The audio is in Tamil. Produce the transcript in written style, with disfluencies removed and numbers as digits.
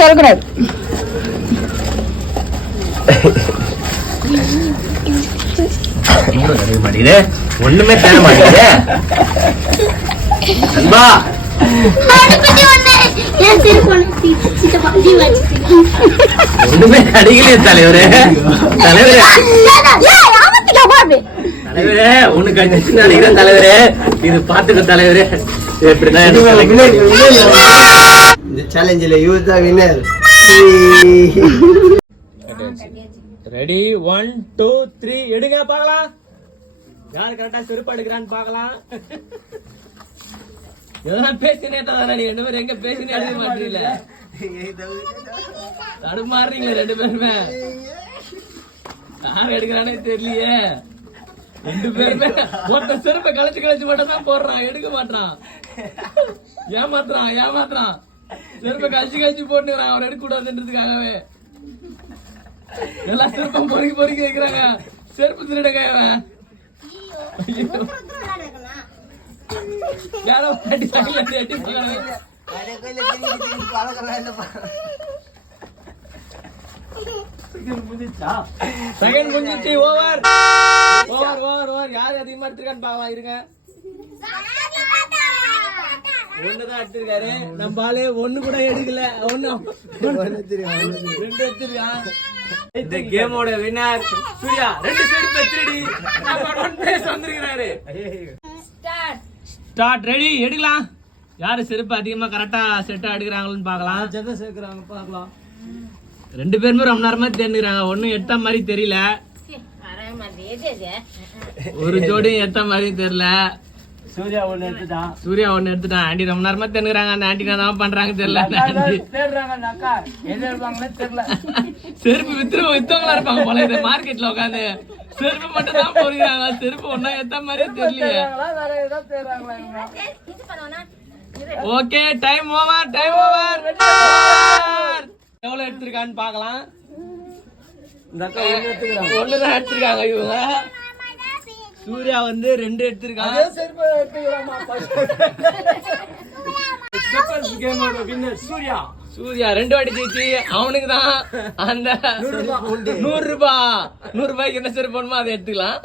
சொல்லக்கூடாது. ஒண்ணுமே தேட மாட்டேங்குது. ஒண்ணுமே கிடைக்கலையே தலைவரே. தலைவரே தலைவரே ஒண்ணு கண்டிச்சு நினைக்கிறேன் தலைவரே. இது பாத்துக்க தலைவரே. இந்த சேலஞ்சில யூஸ் தான் வின்னர். ரெடி 1 2 3 எடுங்க பார்க்கலாம். யார் கரெக்டா செருப்பு எடுக்கிறான்னு பார்க்கலாம். எதெல்லாம் பேசினே தானே நீ ரெண்டு பேரும் எங்க பேசினே எடுக்க மாட்டீங்கள. தடுமாறுறீங்களே ரெண்டு பேருமே. யார் எடுக்கிறானே தெரியலையே. ரெண்டு பேருமே ஒருத்த செருப்பை கழிச்சு மட்டும் தான் போடுறான், எடுக்க மாட்டான். ஏமாத்துறான். செருப்பை கழிச்சு போட்டுக்கிறான் அவர் எடுக்க கூடாதுன்றதுக்காகவே. எல்லாம் செருப்பம் பொறுக்கி வைக்கிறாங்க. செருப்பு திருடங்க யாரோ செகண்ட் முடிஞ்சிச்சு. ஓவர். யாரு அதிகமா எடுத்திருக்கான்னு பாக்கலாம். இருங்க, ஒண்ணுதான் எடுத்திருக்காரு. நம்ம ஆளு ஒண்ணு கூட எடுக்கல. ரெண்டு எடுத்திருக்கான். இந்த கேமோட வின்னர் சூர்யா. ரெண்டு செருப்பு திருடி வந்திருக்கிறாரு. ஸ்டார்ட். ரெடி, எடுக்கலாம். யாரு செருப்பு அதிகமா கரெக்டா செட்டா எடுக்கிறாங்கன்னு பாக்கலாம். ரெண்டு பேருமே ரொம்ப நேரமா தேர்ந்துக்கிறாங்க. ஒன்னும் எட்ட மாதிரி தெரியல. ஒரு ஜோடியும் எட்ட மாதிரி தெரியல. சூர்யா ஒண்ணு எடுத்துட்டான். ஆண்டி ரொம்ப நேரமா தேர்ந்துக்கிறாங்க. அந்த ஆண்டி தான் பண்றாங்க தெரியல. செருப்பு வித்தவங்களா இருப்பாங்க போல. இது மார்க்கெட்ல உட்காந்து செருப்பு மட்டும் தான் போடுறாங்க. செருப்பு ஒன்னா எத்த மாதிரி தெரியல. Okay, time over. எவ்வளவு எடுத்திருக்கான்னு பாக்கலாம். ஒண்ணுதான் எடுத்திருக்காங்க இவங்க. சூர்யா வந்து ரெண்டு எடுத்திருக்காங்க. சூர்யா ரெண்டு அடிச்சிச்சு. அவனுக்கு தான் அந்த 100 ரூபாய்க்கு என்ன செருப்பு போடணுமோ அதை எடுத்துக்கலாம்.